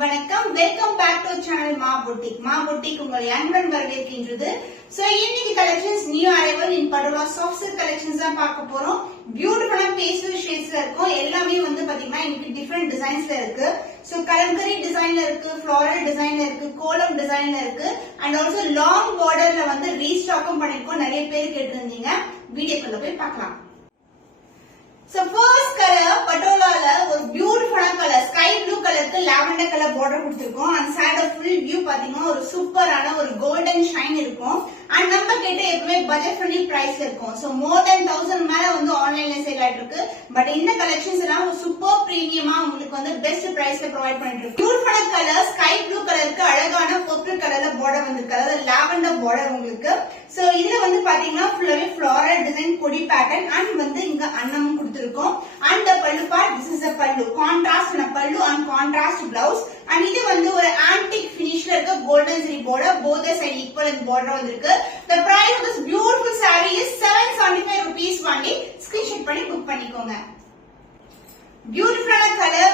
வணக்கம் welcome back to channel மா boutique உங்களை அன்புடன் வரவேற்கின்றது. சோ இன்னைக்கு கலெக்ஷன்ஸ் நியூ அரைவல் இன் படோலா சாஃப்ட் சில்க் கலெக்ஷன்ஸ் தான் பார்க்க போறோம். பியூட்டிஃபுல்லா பேஸ்டல் ஷேட்ஸ்ல இருக்கும். எல்லாமே வந்து பாத்தீங்கன்னா இன்னைக்கு டிஃபரெண்ட் டிசைன்ஸ்ல இருக்கு. சோ கலம்கரி டிசைன்ல இருக்கு, ஃப்ளோரல் டிசைன்ல இருக்கு, கோலம் டிசைன்ல இருக்கு அண்ட் ஆல்சோ லாங் பார்டர்ல வந்து ரீஸ்டாக்கும் பண்ணிருக்கோம். நிறைய பேர் கேட்டிருந்தீங்க. வீடியோக்குள்ள போய் பார்க்கலாம். So first color பட்டோலால ஒரு பியூட்டிஃபுல்லான கலர் ஸ்கை ப்ளூ கலருக்கு லாவெண்டர் கலர் border கொடுத்திருக்கோம். அந்த சைடு ஃபுல் வியூ பாத்தீங்கன்னா ஒரு சூப்பரான ஒரு கோல்டன் ஷைன் இருக்கும். அண்ட் நம்ம கிட்ட எப்பவுமே பட்ஜெட் ஃப்ரெண்ட்லி பிரைஸ்ல இருக்கும். சோ மோர் தென் 1000 மேல வந்து ஆன்லைன்ல சேல் ஆயிட்டு இருக்கு. பட் இந்த கலெக்ஷன்ஸ் எல்லாம் ஒரு சூப்பர் பிரீமியமா உங்களுக்கு வந்து பெஸ்ட் பிரைஸ்ல ப்ரொவைட் பண்ணிட்டு இருக்கு. பியூட்டிஃபுல்லான கலர் ஸ்கை ப்ளூ கலருக்கு அழகான பர்பிள் கலர்ல border வந்திருக்கு. அதாவது லாவெண்டர் border உங்களுக்கு. சோ இதுல வந்து பாத்தீங்கன்னா ஃபுல்லாவே ஃப்ளோரல் டிசைன் கொடி பேட்டர்ன் அண்ட் வந்து இங்க அன்னமும் கொடுத்திருக்கோம். And the pallu part, this is the pallu. Contrast na pallu and contrast blouse. And இது வந்து ஒரு antique finishல இருக்க golden zari border, both the side equal and border வந்திருக்கு. The price of this beautiful saree is 775 rupees only. Screenshot பண்ணி book பண்ணிக்கோங்க. Beautiful color,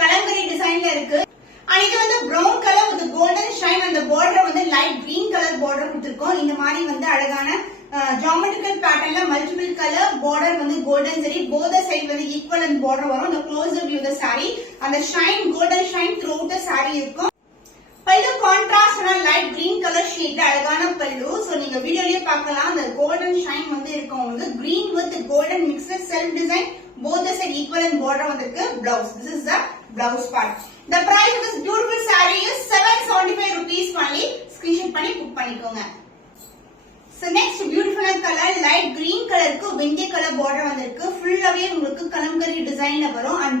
Kalamkari டிசைன்ல இருக்கு. And இது வந்து brown color with golden shine and the border வந்து light green color border கொடுத்திருக்கோம். இந்த மாதிரி வந்து அழகான geometrical patternல multiple color border வந்து golden zari, both the side வந்து equivalent border வரும். The closer view the saree and the shine golden shine throughout the saree இருக்கும். பல்லு கான்ட்ராஸ்ட் லைட் கிரீன் கலர் ஷேட்ல அழகான பல்லு. சோ நீங்க வீடியோலயே பார்க்கலாம். அந்த கோல்டன் ஷைன் வந்து இருக்கும். உங்களுக்கு green with golden mixed self design both the side equivalent border வந்திருக்கு. blouse, this is the blouse part. The price of this beautiful saree is 775 rupees only. Screenshot பண்ணி புக் பண்ணிக்கோங்க. So next beautiful color light green கலருக்கு வெந்தய colour border வந்திருக்கு. ஃபுல்லாவே உங்களுக்கு கலம்கரி டிசைன்ல வரும். and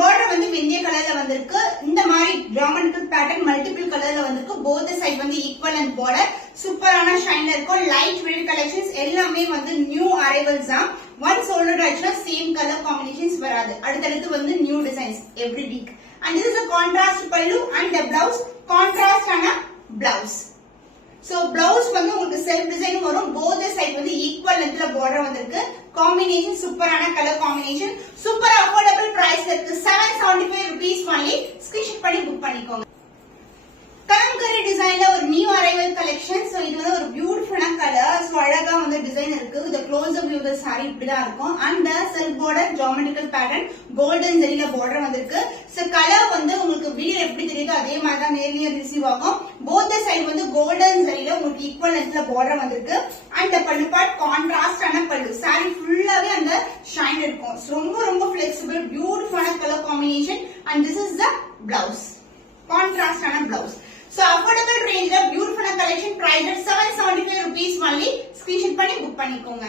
border வந்து வெந்தய கலர்ல வந்திருக்கு. இந்த மாதிரி geometrical pattern multiple கலர்ல வந்திருக்கு. both the side வந்து equivalent border. சூப்பரான ஷைன்ல இருக்கும். light weight collections எல்லாமே வந்து நியூ அரைவல்ஸ் தான். once sold out ஆச்சுனா சேம் கலர் காம்பினேஷன்ஸ் வராது. அடுத்தடுத்து வந்து new designs every week. and this is a contrast pallu and the blouse contrast ஆன blouse. So blouse வந்து உங்களுக்கு செல்ஃப் டிசைன் வரும். both the side வந்து ஈக்குவல் லென்த்ல border வந்திருக்கு. காம்பினேஷன் சூப்பரான கலர் காம்பினேஷன். சூப்பர் அஃபோர்டபிள் பிரைஸ்ல இருக்கு. 775 rupees only. ஸ்கிரீன்ஷாட் பண்ணி புக் பண்ணிக்கோங்க. கலம்கரி டிசைன்ல ஒரு நியூ அரைவல் கலெக்ஷன். சோ இது வந்து ஒரு பியூட்டிஃபுல்லான கலர். சோ அழகா வந்து டிசைன் இருக்கு. the closer view the saree இப்படிதான் இருக்கும். and the self border geometrical pattern golden zariல border வந்திருக்கு. சோ கலர் வந்து உங்களுக்கு வீடியோ எப்படி தெரியுதோ அதே மாதிரி தான் நேர்லயே ரிசீவ் ஆகும். both the side வந்து golden zariல உங்களுக்கு ஈக்குவல் லென்த்ல border வந்திருக்கு. and the pallu part contrast ஆன pallu. saree ஃபுல்லாவே அந்த ஷைன் இருக்கும். ரொம்ப ரொம்ப flexible பியூட்டிஃபுல்லான colour combination. and this is the blouse. contrast ஆன blouse. So affordable range la beautiful collection price at 775 rupees only. Screenshot பண்ணி book பண்ணிக்கோங்க.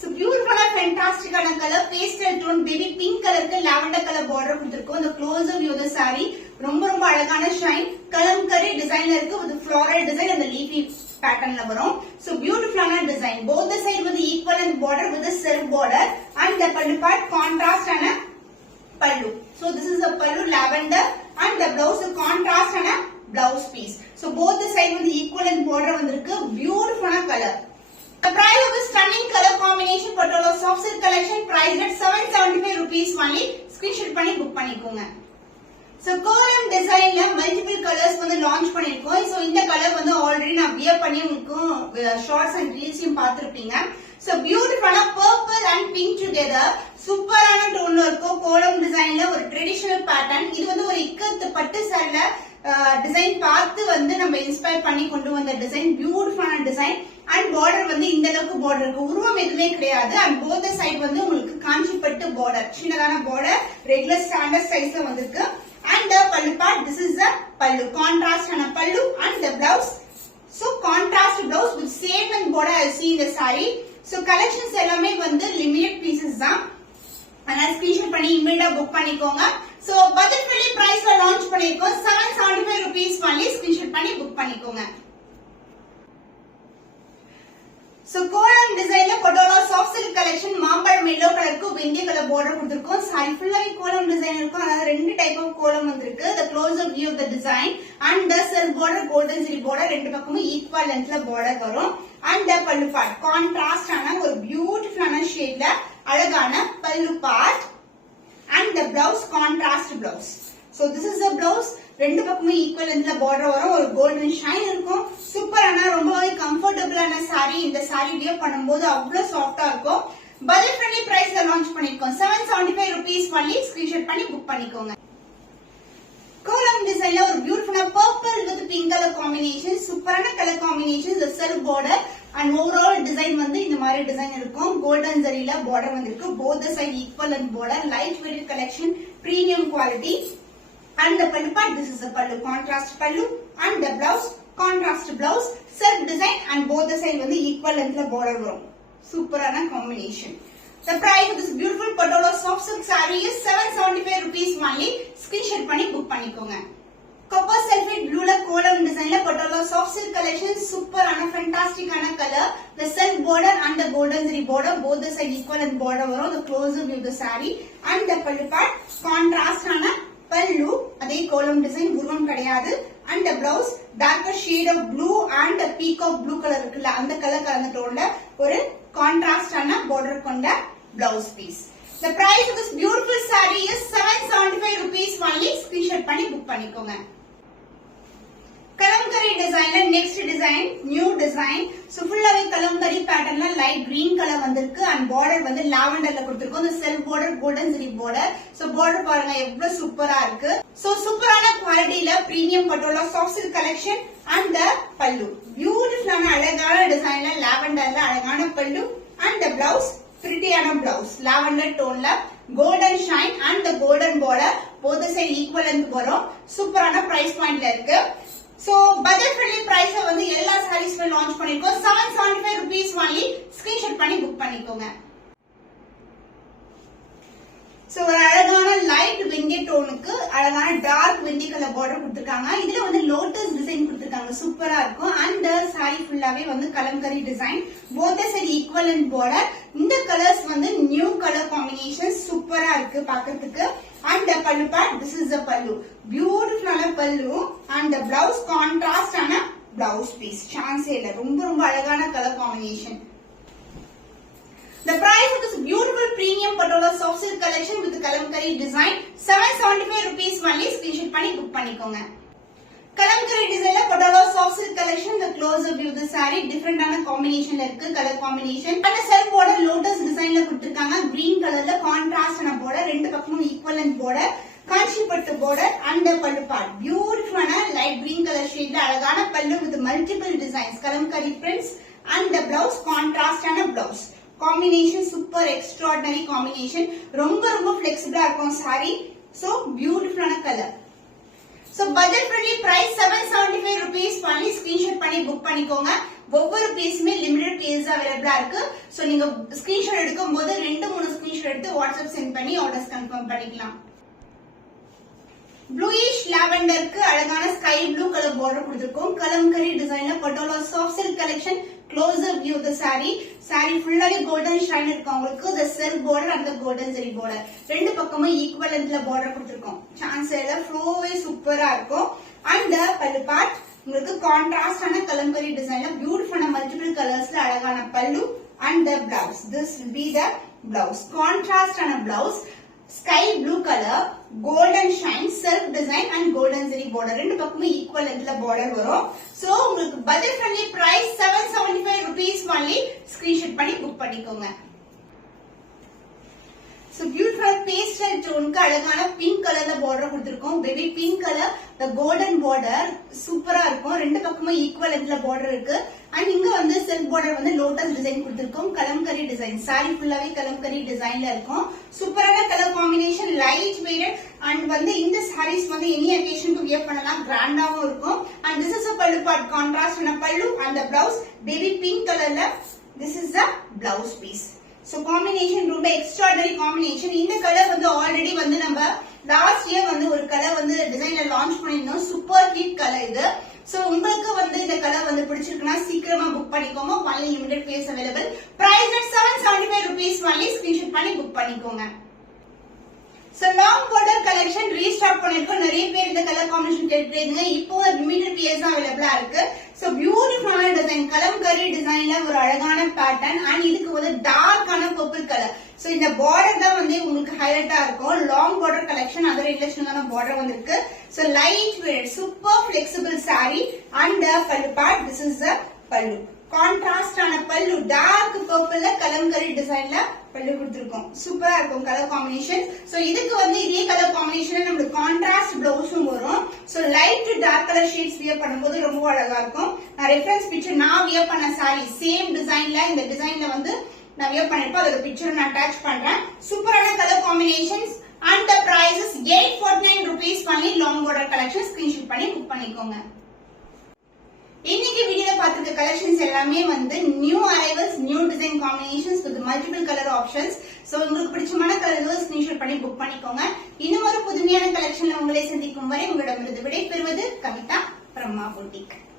So beautiful fantastic ஆன color pastel tone baby pink கலருக்கு lavender color border கொடுத்திருக்கோம். the closer view the saree ரொம்ப ரொம்ப அழகான shine kalamkari டிசைன்ல இருக்கு. with floral design and the leafy patternல வரும். So beautiful ஆன design. both the side with equivalent border with the self border and the pallu part contrast ஆன pallu. So this is a pallu lavender and the blouse contrast and a blouse piece. So both the side with the equivalent border வந்திருக்கு. beautiful color. The price of this stunning color combination Patola soft silk collection price at 775 rupees only. Screenshot பண்ணி book பண்ணிக்கோங்க. So கோலம் டிசைன்ல multiple colours வந்து launch பண்ணிருக்கோம். So இந்த colour வந்து already நான் வியர் பண்ணி உங்களுக்கு ஷார்ட்ஸ் அண்ட் ரீல்ஸையும் பார்த்திருப்பீங்க. So beautiful purple and pink together சூப்பரான டோன்ல இருக்கும். கோலம் டிசைன்ல ஒரு ட்ரெடிஷனல் பேட்டர்ன். இது வந்து ஒரு இக்கத்து பட்டு சாரில டிசைன் பார்த்து வந்து நம்ம இன்ஸ்பயர் பண்ணி கொண்டு வந்த டிசைன். பியூட்டிஃபுல்லான டிசைன் அண்ட் பார்டர் வந்து இந்த அளவுக்கு பார்டர் இருக்கு. உருவம் எதுவுமே கிடையாது. அண்ட் போத் சைடு வந்து உங்களுக்கு காஞ்சிப்பட்டு பார்டர் சின்னதான பார்டர் ரெகுலர் ஸ்டாண்டர்ட் சைஸ்ல வந்திருக்கு. and the pallu part, this is the pallu contrast ஆன pallu and the blouse. So contrast blouse with same and border I see in the saree. So collections எல்லாமே வந்து limited pieces தான். அதனால screenshot பண்ணி இமிடியா book பண்ணிக்கோங்க. So budget friendly பிரைஸ்ல launch பண்ணிருக்கோம். 775 rupees only. Screenshot பண்ணி புக் பண்ணிக்கோங்க. சோ கோலம் டிசைன்ல பட்டோலா சாஃப்ட் சில்க் கலெக்ஷன் மாம்பழம் எல்லோ கலருக்கு வெந்தய கலர் border கொடுத்திருக்கோம். சாரி ஃபுல்லாவே கோலம் டிசைன் இருக்கும். அதாவது ரெண்டு டைப் ஆஃப் கோலம் வந்திருக்கு. the closer view of the design and the self border golden zari border ரெண்டு பக்கமும் ஈக்குவல் லென்த்ல border வரும். and the pallu part contrast ஆன ஒரு பியூட்டிஃபுல்லான ஷேட்ல அழகான pallu part and the the blouse contrast blouse. So this is the blouse. ரெண்டு பக்கமும் equal லென்த்ல border வரும். ஒரு கோல்டன் ஷைன் இருக்கும். சூப்பரான ரொம்பவே கம்ஃபர்ட்டபிளான saree. இந்த saree வியர் பண்ணும்போது அவ்வளவு சாஃப்ட்டா இருக்கும். பட்ஜெட் ஃப்ரெண்ட்லி பிரைஸ்ல லான்ச் பண்ணிருக்கோம். 775 rupees only. ஸ்கிரீன்ஷாட் பண்ணி புக் பண்ணிக்கோங்க. கோலம் டிசைன்ல ஒரு பியூட்டிஃபுல்லா purple with pink colour combination, சூப்பரான கலர் காம்பினேஷன். இந்த self border and overall design வந்து இந்த மாதிரி டிசைன் இருக்கும். கோல்டன் ஜரியில border வந்திருக்கு. both the side equal and border, light weight collection, premium quality. And the pallu part, this is the pallu, contrast pallu, and the blouse, contrast blouse, self design and both the side வந்து equal length border வரும். சூப்பரான combination. The price of this beautiful Patola soft silk saree is 775 rupees only. Screenshot பண்ணி book பண்ணிக்கோங்க. Copper sulphate blue la kolam design la Patola soft silk collection, super ana fantastic ana color. The self border and the golden zari border, both the side equal and border varum. The closer view the saree and the pallu part, contrast ana pallu, adhe kolam design urvam kadiyadu. And the blouse darker shade of blue and the peacock blue color irukla, and the color kalanda tone la oru contrast ana border konda blouse piece. The price of this beautiful saree is 775 rupees only. Screenshot பண்ணி book பண்ணிக்கோங்க. கலம்கரி டிசைன்ல next design, new design. So ஃபுல்லாவே கலம்கரி பேட்டர்ன்ல light green colour வந்திருக்கு and border வந்து லாவெண்டர்ல கொடுத்திருக்கோம். இந்த self border golden zari border. So border பாருங்க எவ்வளவு சூப்பரா இருக்கு. சோ சூப்பரான குவாலிட்டில premium patola soft silk collection and the pallu. பியூட்டிஃபுல்லான அழகான டிசைன்ல லாவெண்டர்ல அழகான pallu and the blouse, prettyயான blouse. லாவெண்டர் டோன்ல golden shine and the golden border, both the side equal length வரும். சூப்பரான பிரைஸ் பாயிண்ட்ல இருக்கு. So budget friendly price வந்து எல்லா sareesமே launch பண்ணிருக்கோம். 775 rupees only. Screenshot பண்ணி book பண்ணிக்கோங்க. So ஒரு அழகான லைட் வெங்கி டோனுக்கு அழகான டார்க் வெங்கி கலர் border கொடுத்திருக்காங்க. இதுல வந்து லோட்டஸ் டிசைன் கொடுத்திருக்காங்க. சூப்பரா இருக்கும். and saree ஃபுல்லாவே வந்து kalamkari design, both the side equal and border. இந்த கலர்ஸ் வந்து நியூ கலர் காம்பினேஷன், சூப்பரா இருக்கு பார்க்கிறதுக்கு. and the pallu part, this is the pallu, beautiful ana pallu and the blouse contrast ana blouse piece. chance இல்ல, ரொம்ப ரொம்ப அழகான colour combination. The price of this beautiful premium Patola soft silk collection with kalamkari design 775 rupees only. Screenshot பண்ணி book பண்ணிக்கோங்க. kalamkari design la Patola soft silk collection, the closer view the saree different ஆன காம்பினேஷன்ல இருக்கு, colour combination. and self border lotus design ல கொடுத்திருக்காங்க. green கலர்ல contrast ஆன border, ரெண்டு பக்கமும் equal and border, காஞ்சி பட்டு border and the pallu part, beautiful ஆன light green color shade ல அழகான pallu with multiple designs, kalamkari prints and the blouse contrast ஆன blouse. Combination super extraordinary combination. ரொம்ப ரொம்ப flexible இருக்கும் saree. So beautiful ஆன color. So budget friendly price 775 rupees only. Screenshot பண்ணி book பண்ணிக்கோங்க. ஒவ்வொரு பீஸுமே limited pieces available இருக்கு. So நீங்க screenshot எடுக்கும்போது 2-3 screenshot எடுத்து WhatsApp send பண்ணி orders confirm பண்ணிக்கலாம். bluish lavender க்கு அழகான sky blue color border கொடுத்திருக்கோம். கலம்கரி டிசைன்ல patola soft silk collection. closer view the saree ஃபுல்லாவே golden shine இருக்கு உங்களுக்கு. the self border and the golden zari border, ரெண்டு பக்கமும் equal lengthல border கொடுத்திருக்கோம். சான்ஸ் இல்ல, ஃப்ளோவே சூப்பரா இருக்கும். and the pallu part உங்களுக்கு கான்ட்ராஸ்ட் ஆன கலம்கரி டிசைன்ல பியூட்டிஃபுல்லான மல்டிபிள் கலர்ஸ்ல அழகான pallu and the blouse. this will be the blouse, contrast ஆன blouse, sky blue color, golden shine, self design and golden zari border, ரெண்டு பக்கமும் equal lengthல border வரும். so உங்களுக்கு budget friendly price 775 rupees only. screenshot பண்ணி book பண்ணிக்கோங்க. So beautiful pastel tone க்கு அழகான pink கலர்ல border கொடுத்திருக்கோம். baby pink color, the golden border சூப்பரா இருக்கும். ரெண்டு பக்கமும் equal lengthல border இருக்கு. and இங்க வந்து silk border வந்து lotus design கொடுத்திருக்கோம். கலம்கரி டிசைன், saree ஃபுல்லாவே கலம்கரி டிசைன்ல இருக்கும். சூப்பரான colour combination, light weight and வந்து இந்த sarees வந்து any occasion க்கு wear பண்ணலாம், கிராண்டாவும் இருக்கும். and this is a pallu part, contrast ஆன pallu and the blouse baby pink கலர்ல. this is the blouse piece. So combination ரொம்ப extraordinary combination. இந்த கலர் வந்து ஆல்ரெடி வந்து நம்ம லாஸ்ட் இயர் வந்து ஒரு கலர் வந்து டிசைன்ல லான்ச் பண்ணிருந்தோம். சூப்பர் ஹிட் கலர் இது. சோ உங்களுக்கு வந்து இந்த கலர் வந்து பிடிச்சிருக்குன்னா சீக்கிரமா புக் பண்ணிக்கோங்க. only limited place available. price at 775 rupees only. screenshot பண்ணி புக் பண்ணிக்கோங்க. So long border collection restock பண்ணிருக்கோம். நிறைய பேர் இந்த கலர் காம்பினேஷன் கேட்டுருந்தீங்க. இப்போ லிமிட்டட் பீஸ் அவைலபிளா இருக்கு. So பியூட்டிஃபுல்லான டிசைன், கலம்கரி டிசைன்ல ஒரு அழகான பேட்டர்ன் அண்ட் இதுக்கு வந்து டார்க்கான பர்பிள் கலர். So இந்த பார்டர் தான் வந்து உங்களுக்கு ஹைலைட்டா இருக்கும். லாங் பார்டர் கலெக்ஷன், அதர் இன்டர்நேஷனலான பார்டர் வந்திருக்கு. So light weight, super flexible saree and pallu part. This is the pallu. Contrast ஆன பல்லு, டார்க் பர்பிள்ல கலம்கரி டிசைன்ல பல்லு கொடுத்திருக்கோம். சூப்பரா இருக்கும் கலர் காம்பினேஷன். சோ இதுக்கு வந்து இதே கலர் காம்பினேஷன்ல நமக்கு கான்ட்ராஸ்ட் பிளவுஸும் வரும். So light to dark colour shades wear பண்ணும்போது ரொம்ப அழகா இருக்கும். நான் ரெஃபரன்ஸ் பிக்சர் நான் வியர் பண்ண சாரி சேம் டிசைன்ல, இந்த டிசைன்ல வந்து நான் வியர் பண்ணிருப்பேன். அதோட பிக்சர் நான் அட்டாச் பண்றேன். சூப்பரான colour combinations and the price is 849 rupees பண்ணி லாங் பார்டர் கலெக்ஷன் ஸ்கிரீன்ஷாட் பண்ணி புக் பண்ணிக்கோங்க. இன்னைக்கு வீடியோல பாத்துக்க கலெக்ஷன்ஸ் எல்லாமே வந்து new arrivals, new design combinations with multiple colour options. So உங்களுக்கு பிடிச்சமான கலர் ஸ்கிரீன்ஷாட் பண்ணி புக் பண்ணிக்கோங்க. இன்னும் ஒரு புதுமையான கலெக்ஷன்ல உங்களை சந்திக்கும் வரை உங்களிடமிருந்து விடை பெறுவது கவிதா from Ma Boutique.